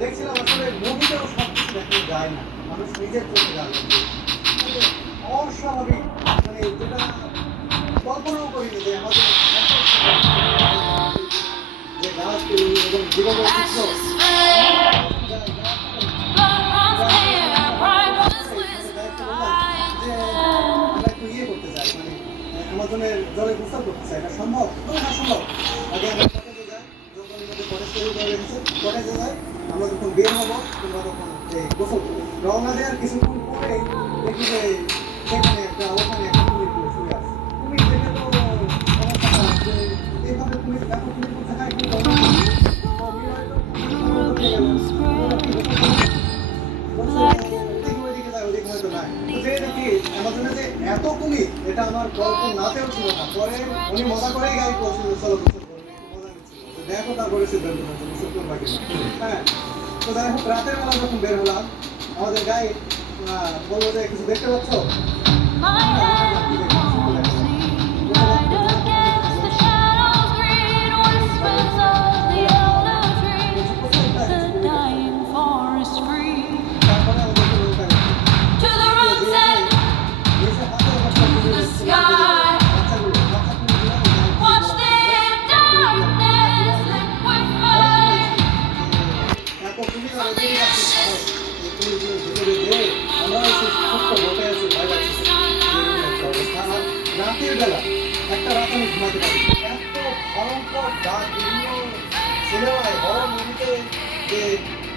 দেখছিলাম আসলে মুভিতেও সবকিছু দেখা যায় না, মানুষ নিজের চোখে যাবে অস্বাভাবিক, মানে যেটা কল্পনাও করিনি যে আমাদের যে গাছ এবং জীবনের চিত্র একটু ইয়ে করতে চাই, মানে আমাজনের জলে গোসল করতে চাই, এটা সম্ভব না সম্ভব। আগে আমরা কটেজে যাই, যখন আমাদের কটেজ তৈরি করে রেখেছে, কটেজে যাই, আমরা যখন বের হবো কিংবা তখন গোসল রওনা দেওয়ার কিছুক্ষণ পরে দেখি যে সেখানে একটা ওখানে একটা কুমির শুয়ে আছে। কুমির দেখে তো সমস্যা খারাপ যে এইভাবে কুমির এত কুমির কোথায় থাকে কি এত কুমির, এটা আমার কল্পনাতেও ছিল না। পরে উনি মজা করেই গাড়ি করছিল, চলো গোসল করবো, মজা নিচ্ছিল, দেখো তারপরে সিদ্ধান্ত নিচ্ছে গোসল করবা কিনা। হ্যাঁ, তো যাই হোক রাতের বেলা যখন বের হলাম, আমাদের গায়ে বললো যে কিছু দেখতে পাচ্ছ? রাতের বেলা একটা রাত আমি ঘুমাতে পারি, এত ভয়ঙ্কর ডাক। বিভিন্ন সিনেমায় হরর মুভিতে যে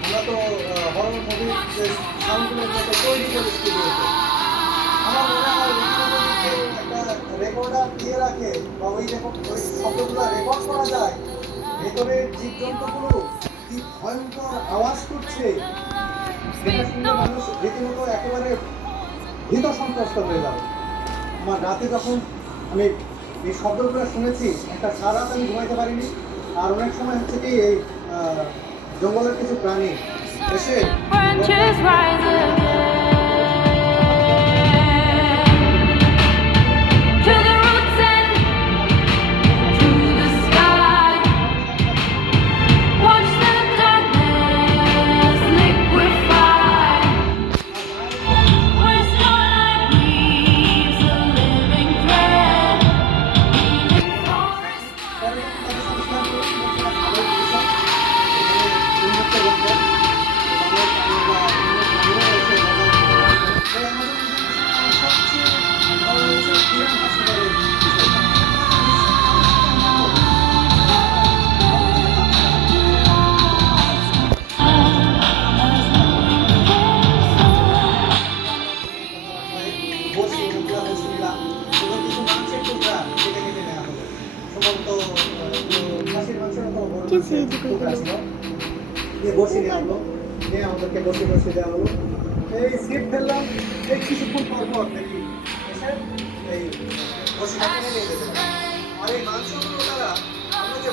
আমরা তো হরর মুভির যে সাউন্ডগুলোর মতো তৈরি করে স্টুডিওতে, আমার মনে হয় একটা রেকর্ডার দিয়ে রাখে বা ওই শব্দগুলো রেকর্ড করা যায়, ভেতরের জীবজন্তুগুলো কি ভয়ঙ্কর আওয়াজ করছে, সেটা শুনে মানুষ রীতিমতো একেবারে ভীত সন্ত্রস্ত হয়ে যাবে। আমার রাতে যখন আমি এই শব্দগুলো শুনেছি, একটা সারা রাত আমি ঘুমাইতে পারিনি। আর অনেক সময় হচ্ছে কি এই জঙ্গলের কিছু প্রাণী এসে বসে দেওয়া হলো, আমাদেরকে বসে দেওয়া হলো, এই স্লিপ ফেললাম, এই কিছুক্ষণ পর দেখি এসে এই বসে নিয়ে যেতে পারে। আর এই মাংসগুলো তারা আমরা যে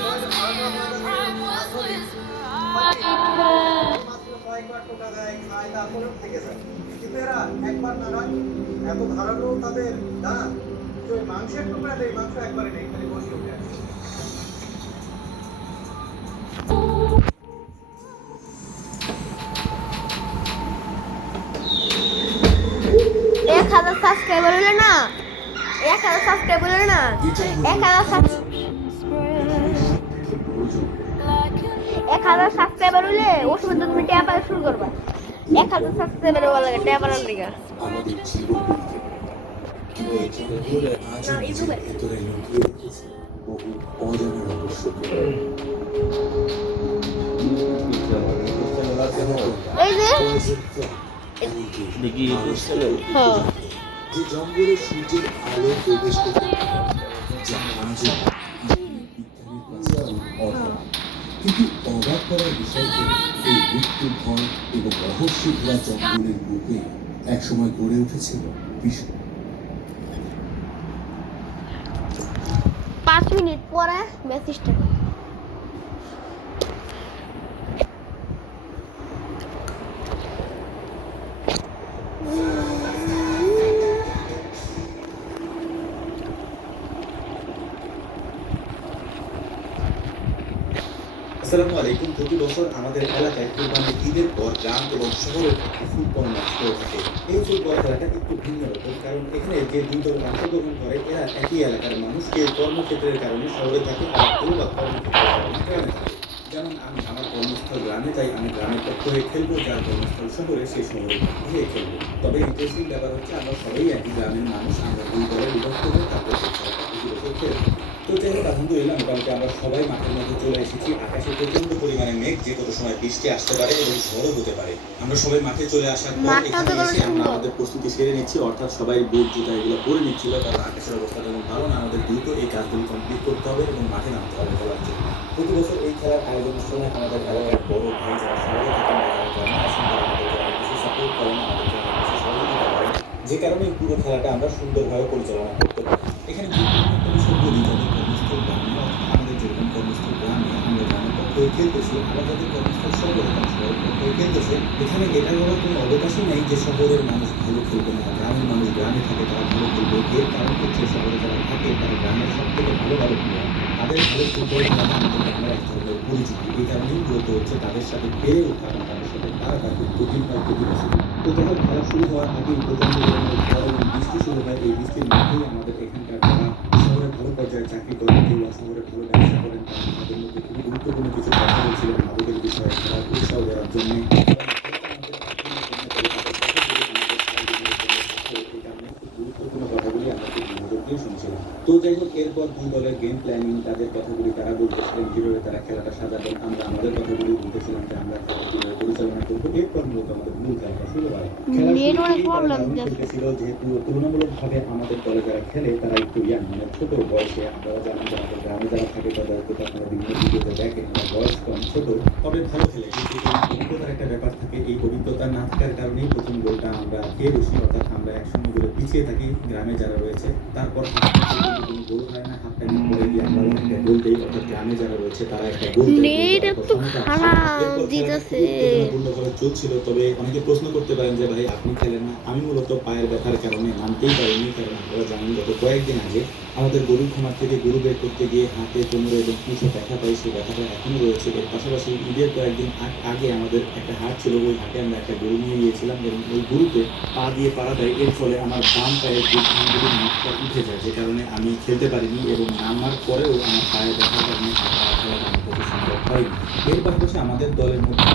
মাত্র কয়েকবার টোকা দেয়, খায়, তারপরেও থেকে যায়, কিন্তু এরা একবার নাড়ায়, এত ধারালো তাদের দাঁত যে ওই মাংসের টুকরা দেয়, মাংস একবারে নেই, খালি বসে উঠে আসে। 1000 সাবস্ক্রাইবার হলে না, 1000 সাবস্ক্রাইবার হলে না, 1000 সাবস্ক্রাইবার হলে ও সময় তুমি ট্যাপ শুরু 1000 সাবস্ক্রাইবার বলা লাগে ট্যাবারান দিগা আমাদের জীবনকে কিন্তু এখানে আজ না, নিজের ইউটিউবে। ভেতরে লুকিয়ে রেখেছে বহু অজানা রহস্যকে এই যে দেখি হ্যাঁ যে জঙ্গলে সূর্যের আলো প্রবেশ করতে পারে, যা আজও বিজ্ঞানীর কাছে অজানা। কিন্তু অবাক করার বিষয় হলো এই মৃত্যু ভয় এবং রহস্য ঘেরা জঙ্গলের বুকে একসময় গড়ে উঠেছিল বিশ 5 মিনিট পরে মেসেজটা আসসালামু আলাইকুম। প্রতি বছর আমাদের এলাকায় কোরবানির ঈদের পর গ্রাম এবং শহরে একটি ফুটবল ম্যাচ হয়ে থাকে। এই ফুটবল খেলাটা একটু ভিন্ন রকম, কারণ এখানে যে দুই দল অংশগ্রহণ করে এরা একই এলাকার মানুষ। কেউ কর্মক্ষেত্রের কারণে শহরে থাকে, আর কেউ বা কর্মক্ষেত্রের কারণে গ্রামে থাকে। যেমন আমি আমার কর্মস্থল গ্রামে, তাই আমি গ্রামের পক্ষ হয়ে খেলবো, যার কর্মস্থল শহরে সেই শহরের পক্ষ হয়ে খেলবো। তবে ইন্টারেস্টিং ব্যাপার হচ্ছে আমরা সবাই একই গ্রামের মানুষ, আমরা দুই দলে বিভক্ত হয়ে তারপর সেই খেলাটা প্রতি বছর খেলবো। তো যাই হোক, আলহামদুলিল্লাহ মোটামুটি আমরা সবাই মাঠের মধ্যে চলে এসেছি। আকাশে প্রচন্ড পরিমাণে মেঘ, যে কোনো সময় বৃষ্টি আসতে পারে এবং ঝড়ও হতে পারে। আমরা সবাই মাঠে চলে আসার পর মাঠটা তো এখানে বড় এসে আমরা সুন্দর। আমাদের প্রস্তুতি সেরে নিচ্ছি, অর্থাৎ সবাই বুট জুতা এগুলো পরে নিচ্ছিল, কারণ আকাশের অবস্থা যেমন ভালো না, আমাদের দ্রুত এই কাজগুলি কমপ্লিট করতে হবে এবং মাঠে নামতে হবে খেলার জন্য। প্রতি বছর এই খেলার আয়োজনের সময় আমাদের এলাকার বড় ভাই যারা শহরে থাকেন বা যারা গ্রামে আসেন, তারা আমাদেরকে অনেক বেশি সাপোর্ট করেন, আমাদেরকে অনেক বেশি সহযোগিতা করেন, যে কারণে এই পুরো খেলাটা আমরা সুন্দরভাবে পরিচালনা করতে পারি। এখানে গুরুত্বপূর্ণ একটা বিষয় বলি, যাদের কর্মস্থল গ্রামে, অর্থাৎ আমাদের যেরকম কর্মস্থল গ্রামে, আমরা গ্রামের পক্ষে খেলতেছি, আবার যাদের কর্মস্থল শহরে, তারা শহরের পক্ষে খেলতেছে। এখানে এটা বলার কোনো অবকাশই নেই যে শহরের মানুষ ভালো খেলবে না, গ্রামের মানুষ গ্রামে থাকে তারা ভালো খেলবে। এর কারণ হচ্ছে শহরে যারা থাকে তারা গ্রামের সব থেকে ভালো ভালো প্লেয়ার, তাদের ভালো ফুটবল খেলাটা আমাদের গ্রামের এক ধরনের পরিচিতি। এই কারণেই মূলত হচ্ছে তাদের সাথে পেরে ওঠা বা তাদের সাথে তারাটা খুব কঠিন হয় প্রতি বছর। তো যাই হোক, খেলা শুরু হওয়ার আগেই প্রচন্ড পরিমাণে ঝড় এবং বৃষ্টি শুরু হয়। এই বৃষ্টির মধ্যেই আমাদের এখানকার যারা শহরে ভালো পর্যায়ে চাকরি করেন, কেউ বা শহরে ভালো ব্যবসা করেন, তারা আমাদের মধ্যে খুবই গুরুত্বপূর্ণ কিছু কথা বলছিলেন আমাদের বিষয়ে, খেলার উৎসাহ দেওয়ার জন্য। গুরুত্বপূর্ণ কথাগুলি আমরা খুব মনোযোগ দিয়ে শুনছিলাম। তো যাই হোক, এরপর দুই দলের গেম প্ল্যানিং, তাদের কথাগুলি তারা বলতেছিলেন, কিভাবে তারা খেলাটা সাজাবেন, আমরা আমাদের কথাগুলি বলতেছিলাম যে আমরা খেলা কিভাবে পরিচালনা করবো। এরপর মূলত আমাদের মূল খেলাটা শুরু হয়। খেলার নেট অনেক শুরুতেই তারা প্রবলেম দারুণ দিচ্ছে খেলতেছিল, যেহেতু তুলনামূলকভাবে আমাদের দলে যারা খেলে তারা একটু ইয়াং, মানে ছোট বয়সে। আপনারা জানেন যে আমাদের গ্রামে যারা থাকে তাদের হয়তো আপনারা বিভিন্ন ভিডিওতে দেখেন, তারা বয়স কম, ছোট, তবে ভালো খেলে। কিন্তু এই অভিজ্ঞতার একটা ব্যাপার থাকে, এই অভিজ্ঞতা না থাকার কারণেই প্রথম গোলটা আমরা খেয়ে বসি, অর্থাৎ আমরা একসঙ্গে গোলে পিছিয়ে থাকি গ্রামে যারা রয়েছে। তারপর হাফ টাইম পর্যন্ত কোনো গোল হয় না, হাফ টাইমের পরে গিয়ে আমরা একটা গোল দেই, অর্থাৎ গ্রামে যারা রয়েছে তারা একটা গোল দেয়। নেট এত খারাপ দিতেছে পূর্ণভাবে চলছিল। তবে অনেকে প্রশ্ন করতে পারেন যে ভাই আপনি খেলেন না। আমি মূলত পায়ের ব্যথার কারণে নামতেই পারিনি, কারণ আপনারা জানেন গত কয়েকদিন আগে আমাদের গরুর খামার থেকে গরু বের করতে গিয়ে হাতে, কোমরে এবং পিঠে ব্যথা পাই, সেই ব্যথাটা এখনো রয়েছে। এর পাশাপাশি ঈদের কয়েকদিন আগে আমাদের একটা হাট ছিল, ওই হাটে আমরা একটা গরু নিয়ে গিয়েছিলাম এবং ওই গরুতে পা দিয়ে পাড়া দেয়। এর ফলে আমার বাম পায়ের বুদ্ধিগুলির মুখটা উঠে যায়, যে কারণে আমি খেলতে পারিনি এবং নামার পরেও আমার পায়ের ব্যথার কারণে খেলাটা আমার পক্ষে সম্ভব হয়নি। এর পাশাপাশি আমাদের দলের মধ্যে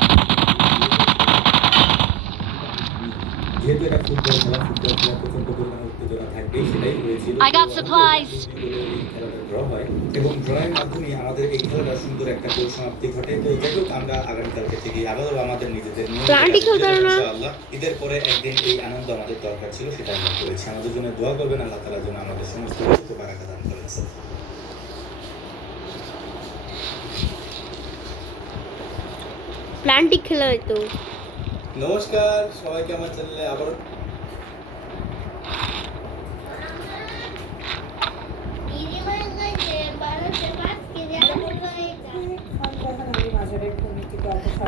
যেহেতু এটা ফুটবল খেলা, ফুটবল খেলা প্রচন্ড পরিমাণে উত্তেজনা থাকবেই, সেটাই হয়েছিল। I got supplies. এই খেলাটা ড্র হয় এবং ড্রয়ের মাধ্যমে আমাদের এই খেলাটা সুন্দর একটা পরিসমাপ্তি ঘটে। তো যাই হোক, আমরা আগামীকালকে থেকে আবারও আমাদের নিজেদের প্লান্টই খেলতে পারো না। ইনশাআল্লাহ ঈদের পরে একদিন এই আনন্দ আমাদের দরকার ছিল, সেটা আমরা করেছি। আমাদের জন্য দোয়া করবেন, আল্লাহ তাআলা যেন আমাদের সমস্ত কিছু বারাকা দান করেন। প্লান্টিক খেলা হয়তো নমস্কার সবাইকে আমার চ্যানেলে আবারও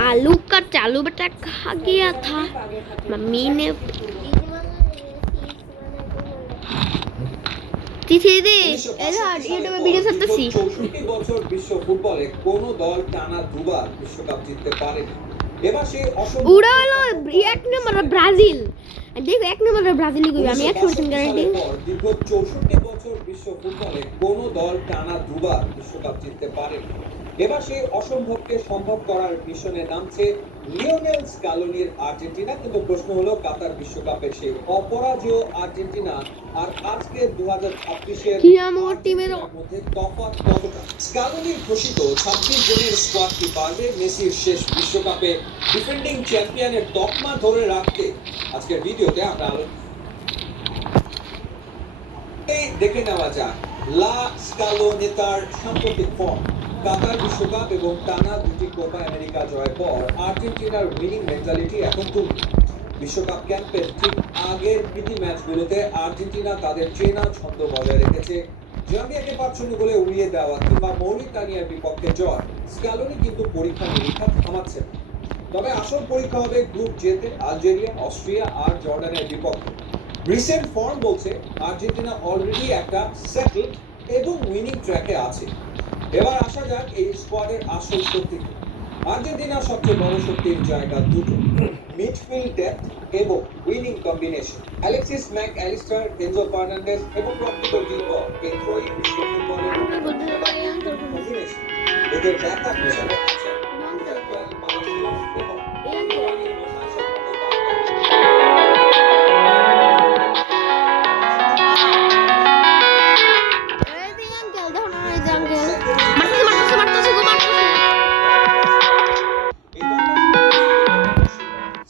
आलू का चालू बेटा खा गया था मम्मी ने দিদি ইউটিউবে ভিডিও ছাড়তেছি 64 বছর বিশ্ব ফুটবলে কোনো দল টানা দুবার বিশ্বকাপ জিততে পারেনি। এবার সেই উড়া হলো এক নম্বর ব্রাজিল দেখো এক নম্বর ব্রাজিল কইবে আমি 100% গ্যারান্টি দীর্ঘ 64 বছর বিশ্ব ফুটবলে কোনো দল টানা দুবার বিশ্বকাপ জিততে পারেনি। এবার সেই অসম্ভবকে সম্ভব করার মিশনে নামছে লিওনেল স্কালোনির আর্জেন্টিনা, কিন্তু প্রশ্ন হলো কাতার বিশ্বকাপের সেই অপরাজেয় আর্জেন্টিনা আর আজকে 2026-এর কি আমার টিমের মধ্যে তফাৎ কতটা? স্কালোনির ঘোষিত 26 জনের স্কোয়াড কি পারবে মেসির শেষ বিশ্বকাপে ডিফেন্ডিং চ্যাম্পিয়নের তকমা ধরে রাখতে? আজকের ভিডিওতে আমরা দেখে নেওয়া যাক লা স্কালোনেতার সাম্প্রতিক ফর্ম। কাতার বিশ্বকাপ এবং টানা দুটি কোপা আমেরিকা জয়ের পর আর্জেন্টিনার উইনিং মেন্টালিটি এখন তুঙ্গে। বিশ্বকাপ ক্যাম্পের ঠিক আগের প্রীতি ম্যাচগুলোতে আর্জেন্টিনা তাদের চেনা ছন্দ বজায় রেখেছে। জাম্বিয়াকে 5-0 গোলে উড়িয়ে দেওয়া কিংবা মৌরিতানিয়ার বিপক্ষে জয়। স্ক্যালোনি কিন্তু পরীক্ষা নিরীক্ষা থামাচ্ছেন। তবে আসল পরীক্ষা হবে গ্রুপ জেতে আলজেরিয়া, অস্ট্রিয়া আর জর্ডানের বিপক্ষে। রিসেন্ট ফর্ম বলছে আর্জেন্টিনা অলরেডি একটা সেটেলড এবং উইনিং ট্র্যাকে আছে। এবার আসা যাক এই স্কোয়াডের আসল শক্তি। আর্জেন্টিনার সবচেয়ে বড় শক্তির জায়গা দুটো, মিডফিল্ড ডেপথ এবং winning combination. Alexis Mac Allister, Enzo Fernandez এবং রদ্রিগো ডি পল এই ত্রয়ী বিশ্ব ফুটবলের কম্বিনেশন। এদের ব্যাকআপ হিসেবে আছেন রাফায়েল পালাসিওস এবং রনি রোসাসের মতো তারকা।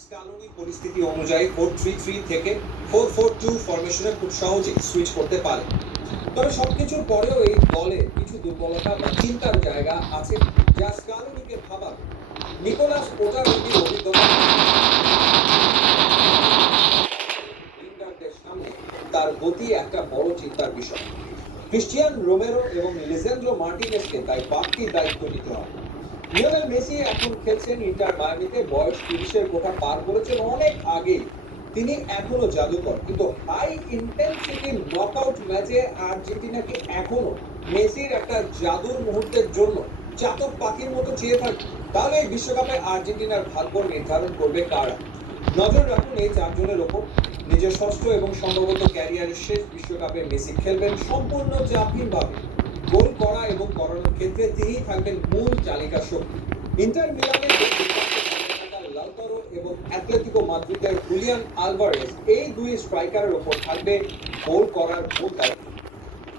স্কালোনি পরিস্থিতি অনুযায়ী 4-3-3 থেকে 4-4-2 ফরমেশনে খুব সহজেই সুইচ করতে পারে। তবে সবকিছুর পরেও এই দলে কিছু দুর্বলতা বা চিন্তার জায়গা আছে যা স্কালোনিকে ভাবাবে। নিকোলাস ওটারবির অভিজ্ঞতা উইঙ্গারদের সামনে তার গতি একটা বড় চিন্তার বিষয়। ক্রিস্টিয়ান রোমেরো এবং লিজেন্ড্রো মার্টিনেজকে তাই বাড়তি দায়িত্ব নিতে হবে। লিওনেল মেসি এখন খেলছেন ইন্টার মায়ামিতে, বয়স 30-এর কোঠা পার করেছেন অনেক আগেই। তিনি এখনো জাদুকর, কিন্তু হাই ইন্টেন্সিটি নকআউট ম্যাচে আর্জেন্টিনাকে এখনো মেসির একটা জাদুর মুহূর্তের জন্য চাতক পাখির মতো চেয়ে থাকে। তাহলে এই বিশ্বকাপে আর্জেন্টিনার ভাগ্য নির্ধারণ করবে কারা? নজর রাখুন এই চারজনের ওপর। নিজের ষষ্ঠ এবং সম্ভবত ক্যারিয়ারের শেষ বিশ্বকাপে মেসি খেলবেন সম্পূর্ণ জাতীয়ভাবে। গোল করা এবং করানোর ক্ষেত্রে তিনিই থাকবেন মূল চালিকা শক্তি। ইন্টার মিলানের লাউতারো এবং অ্যাটলেটিকো মাদ্রিদের হুলিয়ান আলভারেজ এই দুই স্ট্রাইকারের ওপর থাকবে গোল করার মূল দায়িত্ব।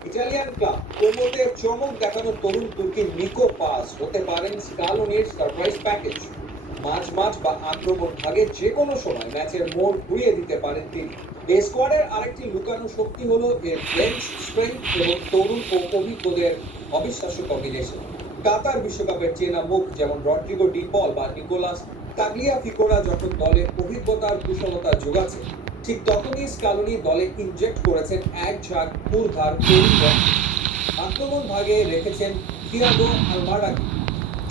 ইটালিয়ান ক্লাব কোমোতে চমক দেখানো তরুণ তুর্কি নিকো পাস হতে পারেন স্কালোনির সারপ্রাইজ প্যাকেজ। মাঝ বা আক্রমণ ভাগে যে কোনো সময় ম্যাচের মোড় ঘুরিয়ে দিতে পারেন তিনি। এই স্কোয়াডের আরেকটি লুকানো শক্তি হলো এর বেঞ্চ স্ট্রেংথ এবং তরুণ ও অভিজ্ঞদের অবিশ্বাস্য কম্বিনেশন। কাতার বিশ্বকাপের চেনা মুখ যেমন রদ্রিগো ডি পল বা নিকোলাস তাগলিয়াফিকোরা যখন দলে অভিজ্ঞতার কুশলতা যোগাচ্ছে, ঠিক তখনই স্কালোনি দলে ইনজেক্ট করেছেন এক ঝাঁক পুরধার তরুণ। আক্রমণ ভাগে রেখেছেন থিয়াগো আলমাডাকে।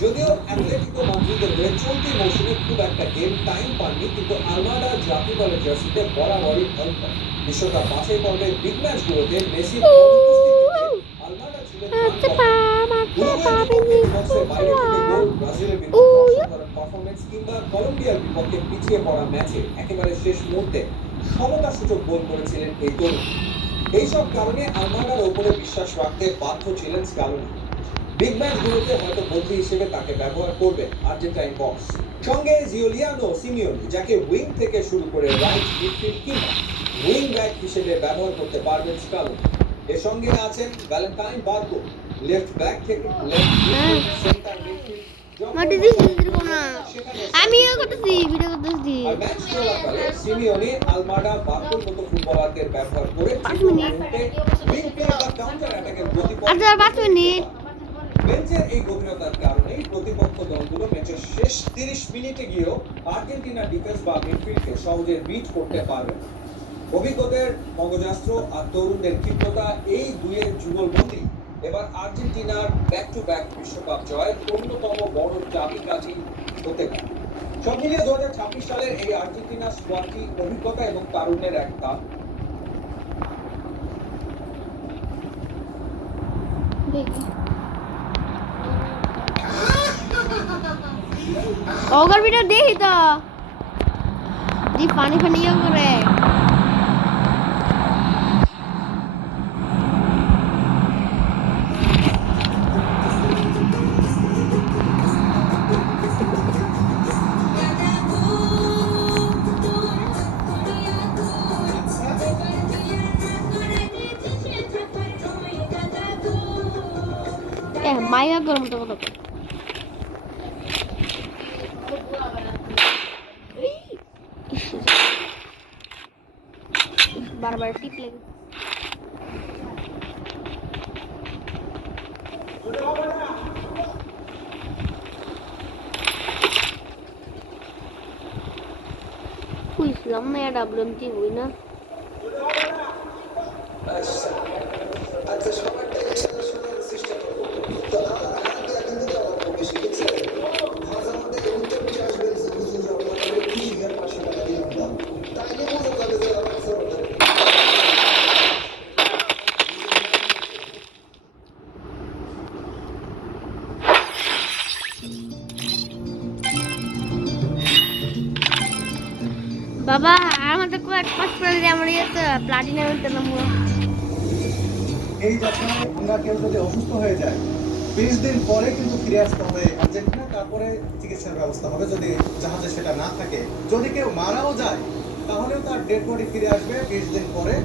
যদিও অ্যাটলেটিকো মাদ্রিদের হয়ে চলতি মৌসুমে খুব একটা গেম টাইম পাননি, কিন্তু আলমাডা জাতীয় দলের জার্সিতে বরাবরই ভয়ঙ্কর। বিশ্বকাপ বাছাই পর্বে বিগ ম্যাচগুলোতে মেসির অনুপস্থিতিতে আলমাডা ছিলেন বাইরে থেকে গোল, ব্রাজিলের বিপক্ষে অসাধারণ পারফরমেন্স কিংবা কলম্বিয়ার বিপক্ষে পিছিয়ে পড়া ম্যাচে একেবারে শেষ মুহূর্তে সমতাসূচক গোল করেছিলেন এই তরুণ। এইসব কারণে আলমাডার উপরে বিশ্বাস রাখতে বাধ্য ছিলেন স্কালোনি। বিগ ম্যাচগুলোতে হয়তো বন্ধু হিসেবে তাকে ব্যবহার করবেন আর্জেন্টাইন বস। সঙ্গে জিওলিয়ানো সিমিওনি, যাকে উইং থেকে শুরু করে রাইট মিডফিল্ড কিংবা উইং ব্যাক হিসেবে ব্যবহার করতে পারবেন স্কালোনি। এর সঙ্গে আছেন ভ্যালেন্টাইন বার্কো, লেফট ব্যাক থেকে লেফট মিডফিল্ড, সেন্টার মিডফিল্ড। আমিও করতেছি ভিডিও করতেছি। আর ম্যাচ চলাকালে সিমিওনি আলমাডা বার্কোর মতো ফুটবলারদের ব্যবহার করে উইং প্লে বা কাউন্টার অ্যাটাকের গতিপথ। আচ্ছা 5 মিনিট। বেঞ্চের এই গভীরতার কারণেই প্রতিপক্ষ দলগুলো ম্যাচের শেষ 30 মিনিটে গিয়েও আর্জেন্টিনা ডিফেন্স বা মিডফিল্ডকে সহজে বিট করতে পারবে। অভিজ্ঞদের মগজাস্ত্র আর তরুণদের ক্ষিপ্রতা এই দুইয়ের যুগলবন্দি এবার আর্জেন্টিনার ব্যাক টু ব্যাক বিশ্বকাপ জয়ের অন্যতম বড় চাবিকাঠি হতে পারে। সব মিলিয়ে 2026 সালের এই আর্জেন্টিনা স্কোয়াডটি অভিজ্ঞতা এবং তারুণ্যের একটা ওগর ভিডিও দেখি তো দি পানি ইয়ে করে। মাইয়া তোর মতো কথা বল। বারবার টিপ লাগে। বুঝলাম না এটা WMG বই না। আচ্ছা সবারটা ইনশাআল্লাহ শোনার চেষ্টা করবো। তো আমার হাতে এখন থেকে আমার পক্ষে শিখেছে মাঝে মধ্যে উচ্চ আসবে বুঝুন আপনার কি শিখার 500 টাকা দিলাম দাম তাইলে বোঝা যাবে যে আমার সরকার বাবা আমাদের কয়েক পাঁচ করে দিয়ে আমার ইয়েতে প্লাটিনাম দিলাম। এই যাত্রায় আমরা কেউ যদি অসুস্থ হয়ে যায় 20 দিন পরে কিন্তু ফিরে আসতে হবে আর্জেন্টিনা, তারপরে চিকিৎসার ব্যবস্থা হবে যদি জাহাজে সেটা না থাকে। যদি কেউ মারাও যায় তাহলেও তার ডেড বডি ফিরে আসবে 20 দিন পরে।